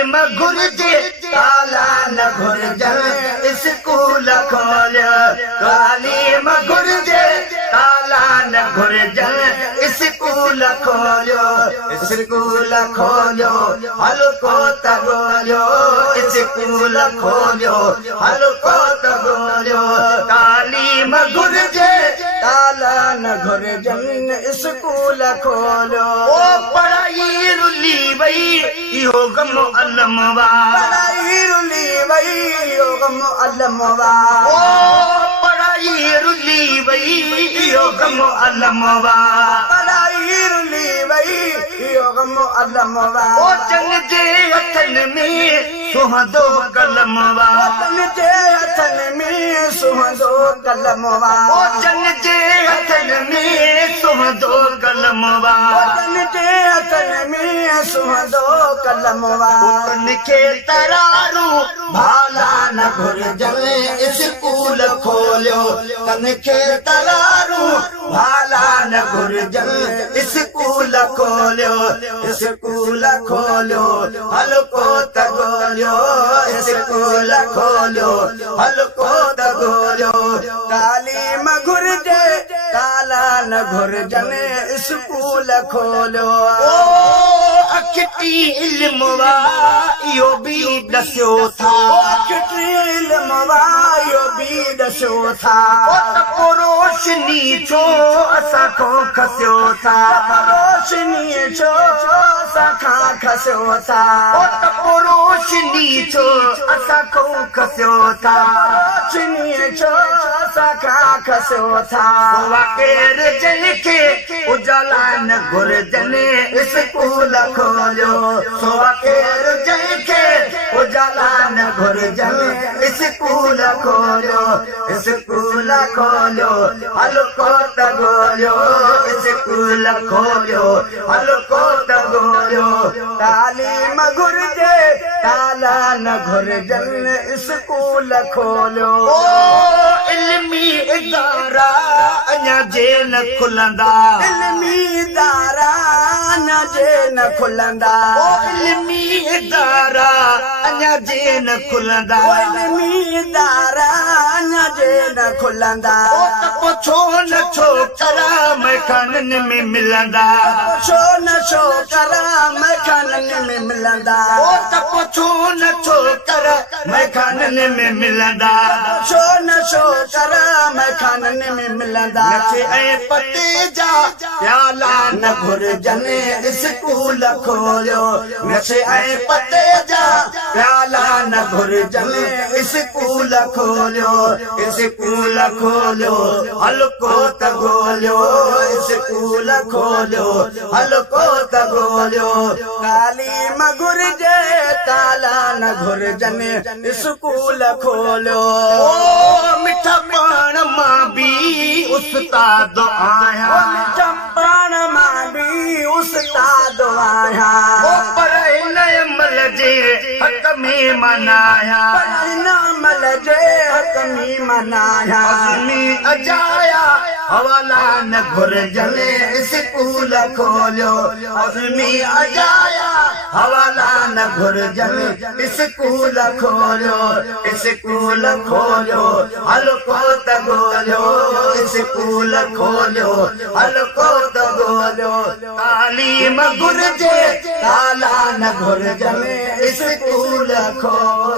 तालीम घुर्जे ताला न घुर्जनि स्कूल खोलियो तालीम घुर्जे ताला न घुर्जनि स्कूल खोलियो स्कूल खोलियो हल्को त ॻोल्हियो स्कूल खोलियो हल्को त ॻोल्हियो तालीम घुर्जे ताला न घुर्जनि स्कूल खोलियो ओ पढ़ाई रुली वई इहो गम अलम वा पढ़ाई रुली वई इहो गम अलम वा ओ पढ़ाई रुली वई इहो गम अलम वा पढ़ाई रुली वई इहो गम अलम वा ओ चंग जे हथनि में सुहंदो कलम वा चंग जे हथनि में सुहंदो कलम वा ओ चंग जे हथनि में सुहंदो कलम वा चंग जे हथनि में सुहंदो कलम वा उनखे तरारू भाला न घुर्जनि स्कूल खोलियो कनखे तरारू भाला न घुर्जनि स्कूल खोलियो स्कूल खोलियो हल्को त ॻोल्हियो स्कूल खोलियो हल्को त ॻोल्हियो तालीम घुर्जे ताला न घुर्जनि स्कूल खोलियो ओ अखिटी इल्म वा इहो बि ॾसियो था अखिटी इल्म वा इहो बि ॾसियो था रोशनी छो असां खां खसियो था रोशनी छो असां खां खसियो था रोशनी छो असां खां खसियो था रोशनी छो असां खां खसियो था केर जंहिंखे उजाला न घुर्जनि स्कूल खोलियो केर जंहिंखे उजाला न घुर्जनि स्कूल खोलियो स्कूल खोलियो हल्को त ॻोल्हियो स्कूल खोलियो हल्को त ॻोल्हियो तालीम घुर्जे ताला न घुर्जनि स्कूल खोलियो इल्मी इदारा अञा जे न खुलंदा इल्मी इदारा अञा जे न खुलंदा इल्मी इदारा अञा जे न खुलंदा इल्मी इदारा अञा जे न खुलंदा छो न छोकरा मैखाननि में मिलंदा छो न छोकरा मैखाननि में मिलंदा छो न छोकरा मैखाननि में मिलंदा छो न छोकरा मैखाननि में मिलंदा नचे ऐं पते जा प्याला न घुर्जनि स्कूल खोलियो नचे ऐं पते जा प्याला न घुर्जनि स्कूल खोलियो स्कूल खोलियो हल्को त ॻोल्हियो स्कूल खोलियो हल्को त ॻोल्हियो तालीम घुर्जे ताला न घुर्जनि स्कूल खोलियो मिठा पाण मां बि उस्ताद आहियां मिठा पाण मां बि उस्ताद आहियां पर हिन अमल जे हक़ में मनाया हिन अमल जे हक़ में मनाया अजाया हवाला न घुर्जनि स्कूल खोलियो अज़मी अजाया हवाला न घुर्जनि स्कूल खोलियो स्कूल खोलियो हल्को त ॻोल्हियो स्कूल खोलियो हल्को त ॻोल्हियो तालीम घुर्जे ताला न घुर्जनि स्कूल खोलियो